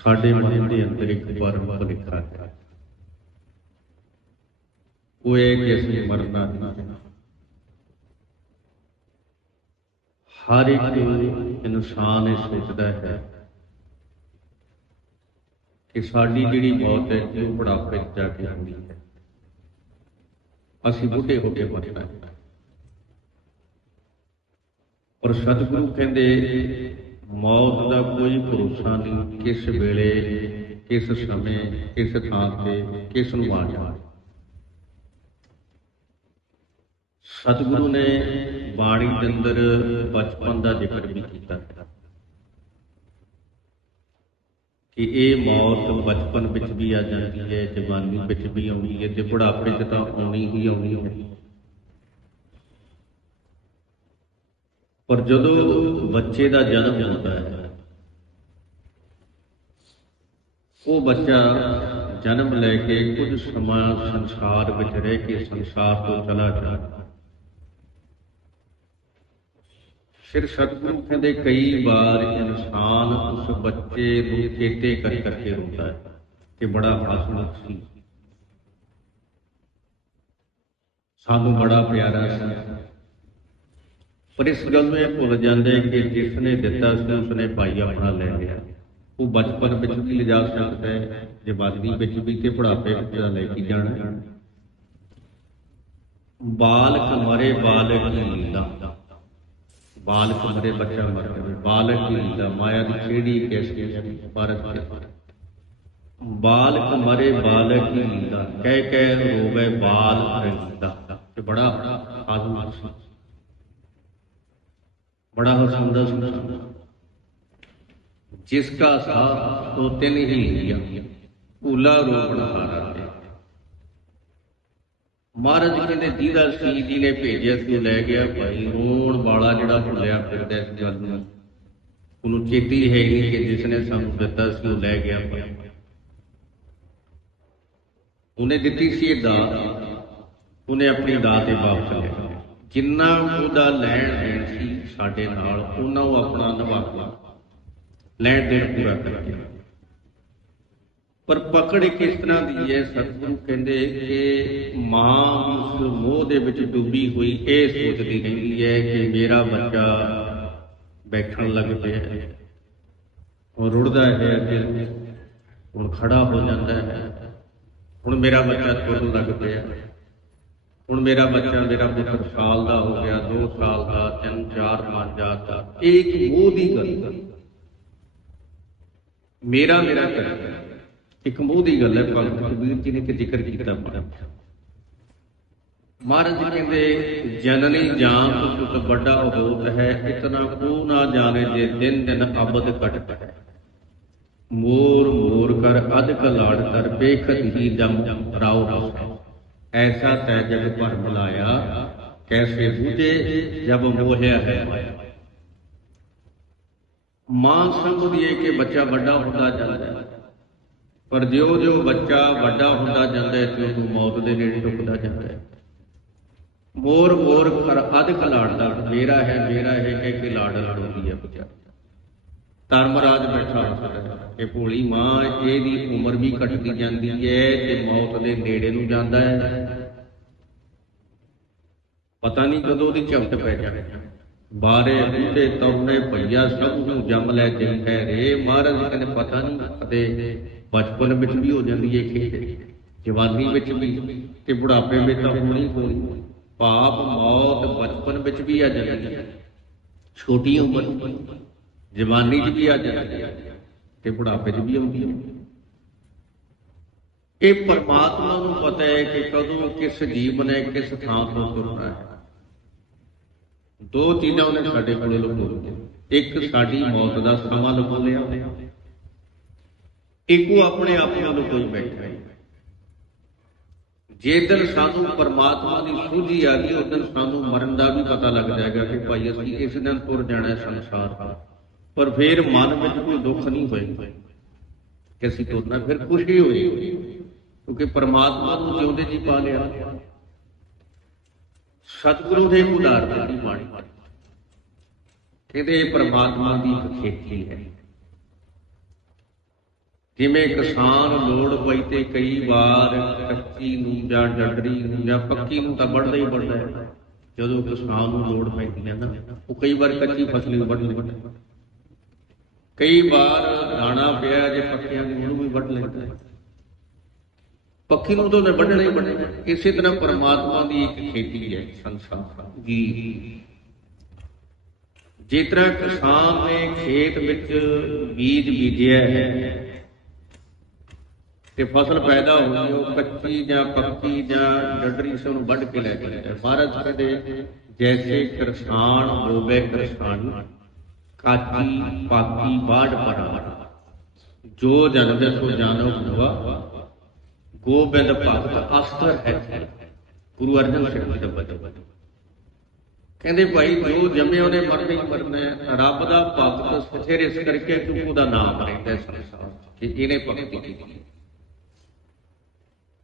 ਸਾਡੇ ਮਨ ਦੇ ਅੰਦਰ ਇੱਕ ਪਰਮ ਭੁਲੇਖਾ ਹੈ। ਉਹ ਇਹ ਕਿ ਅਸੀਂ ਮਰਨਾ ਨਹੀਂ ਹਰ ਇੱਕ ਇਨਸਾਨ ਇਹ ਸੋਚਦਾ ਹੈ ਕਿ ਸਾਡੀ ਜਿਹੜੀ ਮੌਤ ਹੈ, ਜੀ ਉਹ ਬੁਢਾਪੇ 'ਚ ਜਾ ਕੇ ਆਉਂਦੀ ਹੈ, ਅਸੀਂ ਬੁੱਢੇ ਹੋ ਕੇ ਮਰਨਾ ਹੈ। ਪਰ ਸਤਿਗੁਰੂ ਕਹਿੰਦੇ ਮੌਤ ਦਾ ਕੋਈ ਭਰੋਸਾ ਨਹੀਂ। ਕਿਸ ਵੇਲੇ, ਕਿਸ ਸਮੇਂ, ਕਿਸ ਥਾਂ ਤੇ, ਕਿਸ ਨੂੰ ਆ ਜਾਵੇ। ਸਤਿਗੁਰੂ ਨੇ ਬਾਣੀ ਦੇ ਅੰਦਰ ਬਚਪਨ ਦਾ ਜ਼ਿਕਰ ਵੀ ਕੀਤਾ। ਕਿ ਇਹ ਮੌਤ ਬਚਪਨ ਵਿੱਚ ਵੀ ਆ ਜਾਂਦੀ ਹੈ, ਜਵਾਨੀ ਵਿੱਚ ਵੀ ਆਉਂਦੀ ਹੈ ਤੇ ਬੁਢਾਪੇ 'ਚ ਤਾਂ ਆਉਣੀ ਹੀ ਆਉਣੀ ਹੈ। ਪਰ ਜਦੋਂ ਬੱਚੇ ਦਾ ਜਨਮ ਹੁੰਦਾ ਹੈ, ਉਹ ਬੱਚਾ ਜਨਮ ਲੈ ਕੇ ਕੁਝ ਸਮਾਂ ਸੰਸਾਰ ਵਿੱਚ ਰਹਿ ਕੇ ਸੰਸਾਰ ਤੋਂ ਚਲਾ ਜਾਂਦਾ ਫਿਰ ਸਤਿਗੁਰੂ ਕਹਿੰਦੇ ਕਈ ਵਾਰ ਇਨਸਾਨ ਉਸ ਬੱਚੇ ਨੂੰ ਚੇਤੇ ਕਰ ਕਰਕੇ ਰੋਂਦਾ ਹੈ ਕਿ ਬੜਾ ਹਸਮੁਖ ਸੀ। ਸਾਨੂੰ ਬੜਾ ਪਿਆਰਾ ਸੀ। ਪਰ ਇਸ ਗੱਲ ਨੂੰ ਇਹ ਭੁੱਲ ਜਾਂਦੇ ਕਿ ਜਿਸ ਨੇ ਦਿੱਤਾ ਸੀ ਉਸ ਨੇ ਭਾਈ ਆਪਣਾ ਲੈ ਲਿਆ। ਉਹ ਬਚਪਨ ਵਿੱਚ ਵੀ ਲਿਜਾ ਸਕਦਾ ਹੈ ਜਵਾਨੀ ਵਿੱਚ ਵੀ ਤੇ ਬੁਢਾਪੇ ਵਿੱਚ ਲੈ ਕੇ ਜਾਣਾ ਬਾਲਕ ਮਰੇ, ਬਾਲਕ ਲੀਲਾ। ਬਾਲਕ ਮਰੇ, ਬੱਚਾ ਮਰ ਜਾਵੇ। ਬਾਲਕ ਲੀਲਾ, ਮਾਇਆ ਦੀ ਖੇੜੀ ਕੈਸੀ ਹੈ ਬਾਲਕ ਮਰੇ, ਬਾਲਕ ਹੀ ਲੀਲਾ। ਕਹਿ ਕਹਿ ਰੋਵੇ ਬਾਲ ਰਹੀਦਾ ਤੇ ਬੜਾ ਆਦਮੀ ਸੀ। बड़ा हो सुंदर सुंदर जिसका साथ तो तिन ही लिया ਭੂਲਾ ਰੂਪ ਹਾਰਾ ਤੇ ਮਹਾਰਾਜ ਕਹਿੰਦੇ ਦੀਦਾ ਸੀ ਜੀ ਨੇ ਭੇਜਿਆ ਸੀ ਉਹ ਲੈ ਗਿਆ ਭਾਈ ਰੋਣ ਵਾਲਾ ਜਿਹੜਾ ਭੁੱਲਿਆ ਫਿਰਦਾ ਇਸ ਗੱਲ ਨੂੰ ਉਹਨੂੰ ਚੇਤੀ ਹੈ ਹੀ ਨਹੀਂ ਕਿ ਜਿਸ ਨੇ ਸਾਨੂੰ ਦਿੱਤਾ ਸੀ ਉਹ ਲੈ ਗਿਆ ਭਾਈ ਉਹਨੇ ਦਿੱਤੀ ਸੀ ਇਹ ਦਾਤ ਉਹਨੇ ਆਪਣੀ ਦਾਤ ਤੇ ਵਾਪਸ ਲਿਆ ਜਿੰਨਾ ਉਹਦਾ ਲੈਣ ਦੇਣ ਸੀ ਸਾਡੇ ਨਾਲ, ਉਹਨਾਂ ਉਹ ਆਪਣਾ ਨਿਭਾਇਆ ਲੈਣ ਦੇਣ ਪੂਰਾ ਕਰਕੇ ਪਰ ਪਕੜ ਕਿਸ ਤਰ੍ਹਾਂ ਦੀ ਹੈ, ਸਤਿਗੁਰੂ ਕਹਿੰਦੇ ਕਿ ਮਾਂ ਉਸ ਮੋਹ ਦੇ ਵਿੱਚ ਡੁੱਬੀ ਹੋਈ, ਇਹ ਸੋਚਦੀ ਰਹਿੰਦੀ ਹੈ ਕਿ ਮੇਰਾ ਬੱਚਾ ਬੈਠਣ ਲੱਗ ਪਿਆ ਹੈ। ਉਹ ਰੁੜਦਾ ਹੈ ਅੱਗੇ, ਹੁਣ ਖੜਾ ਹੋ ਜਾਂਦਾ ਹੈ। ਹੁਣ ਮੇਰਾ ਬੱਚਾ ਤੁਰਨ ਲੱਗ ਪਿਆ ਹੁਣ ਮੇਰਾ ਬੱਚਾ ਮੇਰਾ ਪੁੱਤਰ ਸਾਲ ਦਾ ਹੋ ਗਿਆ 2 ਸਾਲ ਦਾ 3 4 ਮੰਨ ਜਾਤਾ ਇਹ ਇੱਕ ਮੋਹ ਦੀ ਗੱਲ ਮੇਰਾ ਮੇਰਾ ਕਰ ਇੱਕ ਮੋਹ ਦੀ ਗੱਲ ਹੈ, ਭਗਤ ਕਬੀਰ ਜੀ ਨੇ ਇੱਕ ਜ਼ਿਕਰ ਕੀਤਾ ਮਹਾਰਾਜ ਜੀ ਕਹਿੰਦੇ, ਜਨਨੀ ਜਾਨ ਸੁਤ ਵੱਡਾ ਹੋਤ ਹੈ, ਇਤਨਾ ਕੋ ਨਾ ਜਾਣੇ ਜੇ ਦਿਨ ਦਿਨ ਅਬਦ ਘਟ ਹੈ ਮੋਰ ਮੋਰ ਕਰ, ਅਧਿਕ ਲਾੜ ਤਰ ਬੇਖਤ ਹੀ ਜਮ ਰਾਉ ਰਸ ਐਸਾ ਤੈ ਜਗ ਭਰ ਮਿਲਾਇਆ ਕੈਸੇ ਬੂਝੇ ਜਬ ਮੋਹਿਆ ਹੈ ਮਾਂ ਸਮਝਦੀ ਕਿ ਬੱਚਾ ਵੱਡਾ ਹੁੰਦਾ ਜਾਂਦਾ ਹੈ ਪਰ ਜਿਉਂ-ਜਿਉਂ ਬੱਚਾ ਵੱਡਾ ਹੁੰਦਾ ਜਾਂਦਾ ਹੈ ਤਿਉਂ ਮੌਤ ਦੇ ਨੇੜੇ ਟੁੱਕਦਾ ਜਾਂਦਾ ਹੈ ਮੋਰ ਮੋਰ ਕਰ ਅਧਿਕ ਲਾੜਦਾ ਮੇਰਾ ਹੈ ਮੇਰਾ ਹੈ ਕਹਿ ਕੇ ਲਾੜ ਲਾੜਦੀ ਹੈ ਬੱਚਾ ਧਰਮਰਾਜ ਬੈਠਾ। ਹੁੰਦਾ ਇਹ ਭੋਲੀ ਮਾਂ, ਇਹਦੀ ਉਮਰ ਵੀ ਘਟਦੀ ਜਾਂਦੀ ਹੈ ਤੇ ਮੌਤ ਦੇ ਨੇੜੇ ਨੂੰ ਜਾਂਦਾ ਹੈ। ਪਤਾ ਨਹੀਂ ਕਦੋਂ ਉਹਦੀ ਝਪਟ ਪੈ ਜਾਣੀ ਬਾਰੇ ਬੁੱਢੇ ਤੌਨੇ ਭਈਆ ਸਭ ਨੂੰ ਜੰਮ ਲੈ ਜਿੰਦੇ ਰੇ ਮਹਾਰਾਜ ਕਹਿੰਦੇ, ਪਤਾ ਨਹੀਂ ਅਤੇ ਬਚਪਨ ਵਿੱਚ ਵੀ ਹੋ ਜਾਂਦੀ ਹੈ ਖੇਡ। ਜਵਾਨੀ ਵਿੱਚ ਵੀ ਤੇ ਬੁਢਾਪੇ ਵਿੱਚ ਤਾਂ ਹੋਣੀ ਹੋਣੀ। ਪਾਪ, ਮੌਤ ਬਚਪਨ ਵਿੱਚ ਵੀ ਆ ਜਾਂਦੀ ਹੈ। ਛੋਟੀ ਉਮਰ। ਜਵਾਨੀ 'ਚ ਵੀ ਅੱਜ ਜਾਂਦੀ ਹੈ ਤੇ ਬੁਢਾਪੇ 'ਚ ਵੀ ਆਉਂਦੀ ਹੈ ਇਹ ਪਰਮਾਤਮਾ ਨੂੰ ਪਤਾ ਹੈ ਕਿ ਕਦੋਂ, ਕਿਸ ਜੀਵ ਨੇ ਕਿਸ ਥਾਂ ਤੋਂ ਤੁਰਨਾ ਹੈ। ਦੋ ਚੀਜ਼ਾਂ ਉਹਨੇ ਸਾਡੇ ਕੋਲ ਲੁਕੋ ਇੱਕ ਸਾਡੀ ਮੌਤ ਦਾ ਸਮਾਂ ਲੁਕੋ ਲਿਆ। ਇੱਕ ਉਹ ਆਪਣੇ ਆਪ ਨੂੰ ਲੁਕੋਈ ਬੈਠਾ ਹੈ। ਜੇ ਦਿਨ ਸਾਨੂੰ ਪਰਮਾਤਮਾ ਦੀ ਸੂਝੀ ਆ ਗਈ, ਉਸ ਦਿਨ ਸਾਨੂੰ ਮਰਨ ਦਾ ਵੀ ਪਤਾ ਲੱਗ ਜਾਏਗਾ ਕਿ ਭਾਈ ਅਸੀਂ ਇਸ ਦਿਨ ਤੁਰ ਜਾਣਾ ਸੰਸਾਰ ਤੋਂ। ਪਰ ਫਿਰ ਮਨ ਵਿੱਚ ਕੋਈ ਦੁੱਖ ਨਹੀਂ ਹੋਏਗਾ ਕਿ ਅਸੀਂ ਤੁਰਨਾ ਫਿਰ ਖੁਸ਼ੀ ਹੋਏਗੀ ਕਿਉਂਕਿ ਪਰਮਾਤਮਾ ਨੂੰ ਜਿਉਂਦੇ ਜੀ ਪਾ ਲਿਆ। ਸਤਿਗੁਰੂ ਦੇ ਉਦਾਹਰਣ ਦੀ ਬਾਣੀ। ਕਹਿੰਦੇ ਪਰਮਾਤਮਾ ਦੀ ਖੇਤੀ ਹੈ। ਜਿਵੇਂ ਕਿਸਾਨ ਲੋੜ ਪਈ ਤੇ ਕਈ ਵਾਰ ਕੱਚੀ ਨੂੰ ਜਾਂ ਡੱਡਰੀ ਨੂੰ ਜਾਂ ਪੱਕੀ ਨੂੰ ਤਾਂ ਵੱਢਦਾ ਹੀ ਵੱਢਦਾ ਜਦੋਂ ਕਿਸਾਨ ਨੂੰ ਲੋੜ ਪੈਂਦੀ ਹੈ ਨਾ, ਉਹ ਕਈ ਵਾਰ ਕੱਚੀ ਫਸਲ ਨੂੰ ਵੱਢ ਲੈਂਦਾ ਕਈ ਵਾਰ ਦਾਣਾ ਪਿਆ ਜੇ ਪੱਕਿਆਂ ਨੂੰ, ਉਹਨੂੰ ਵੀ ਵੱਢ ਲੈਂਦਾ ਹੈ ਪੱਕੀ ਨੂੰ ਤਾਂ ਵੱਢਣਾ ਹੀ ਵੱਢਣਾ। ਇਸੇ ਤਰ੍ਹਾਂ ਪਰਮਾਤਮਾ ਦੀ ਇੱਕ ਖੇਤੀ ਹੈ, ਸੰਸਾਰ ਦੀ। ਜਿਸ ਤਰ੍ਹਾਂ ਕਿਸਾਨ ਨੇ ਖੇਤ ਵਿੱਚ ਬੀਜ ਬੀਜਿਆ ਹੈ ਤੇ ਫਸਲ ਪੈਦਾ ਹੋਈ ਉਹ ਕੱਚੀ ਜਾਂ ਪੱਕੀ ਜਾਂ ਡੱਡਰੀ ਸੇ ਉਹਨੂੰ ਵੱਢ ਕੇ ਲੈ ਕੇ ਜਾਂਦਾ ਹੈ। ਮਹਾਰਾਜ ਕਹਿੰਦੇ, ਜੈਸੇ ਕਿਸਾਨ ਹੋਵੇ ਕਿਸਾਨ ਕਾਚੀ ਪਾਕੀ ਬਾੜ ਪੜਾ ਜੋ ਜਨਮ ਸੋ ਜਾਣੋ ਭਵਾ ਗੋਬਿੰਦ ਭਗਤ ਅਸਤਰ ਹੈ। ਗੁਰੂ ਅਰਜਨ ਸਾਹਿਬ ਜੀ ਦਾ ਬਚਨ। ਕਹਿੰਦੇ ਭਾਈ, ਜੋ ਜੰਮੇ ਉਹਨੇ ਮਰਨਾ ਹੀ ਮਰਨਾ ਰੱਬ ਦਾ ਭਗਤ ਸਥਿਰ ਇਸ ਕਰਕੇ ਕਿ ਉਹਦਾ ਨਾਮ ਰਹਿੰਦਾ ਸੰਸਾਰ ਕਿ ਇਹਨੇ ਭਗਤੀ ਕੀਤੀ।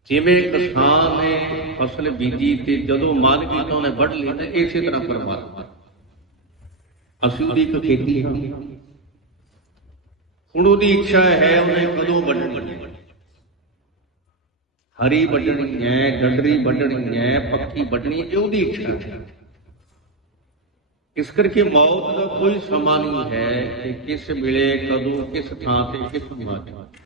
ਜਿਵੇਂ ਕਿਸਾਨ ਨੇ ਫਸਲ ਬੀਜੀ ਤੇ ਜਦੋਂ ਮਨ ਕੀਤਾ ਉਹਨੇ ਵੱਢ ਲਈ ਤਾਂ ਇਸੇ ਤਰ੍ਹਾਂ ਪਰਮਾਤਮਾ ਅਸੀਂ ਉਹਦੀ ਇੱਕ ਖੇਤੀ ਹਾਂ। ਹੁਣ ਉਹਦੀ ਇੱਛਾ ਹੈ ਉਹਨੇ ਕਦੋਂ ਵੱਢਣੀ। ਹਰੀ ਵੱਢਣੀ ਹੈ ਡੰਡਰੀ ਵੱਢਣੀ ਹੈ, ਪੱਕੀ ਵੱਢਣੀ ਇਹ ਉਹਦੀ ਇੱਛਾ ਹੈ। ਇਸ ਕਰਕੇ ਮੌਤ ਦਾ ਕੋਈ ਸਮਾਂ ਨਹੀਂ ਹੈ ਕਿ ਕਿਸ ਵੇਲੇ, ਕਦੋਂ, ਕਿਸ ਥਾਂ ਤੇ, ਕਿਸ ਨੂੰ ਆ ਜਾਏ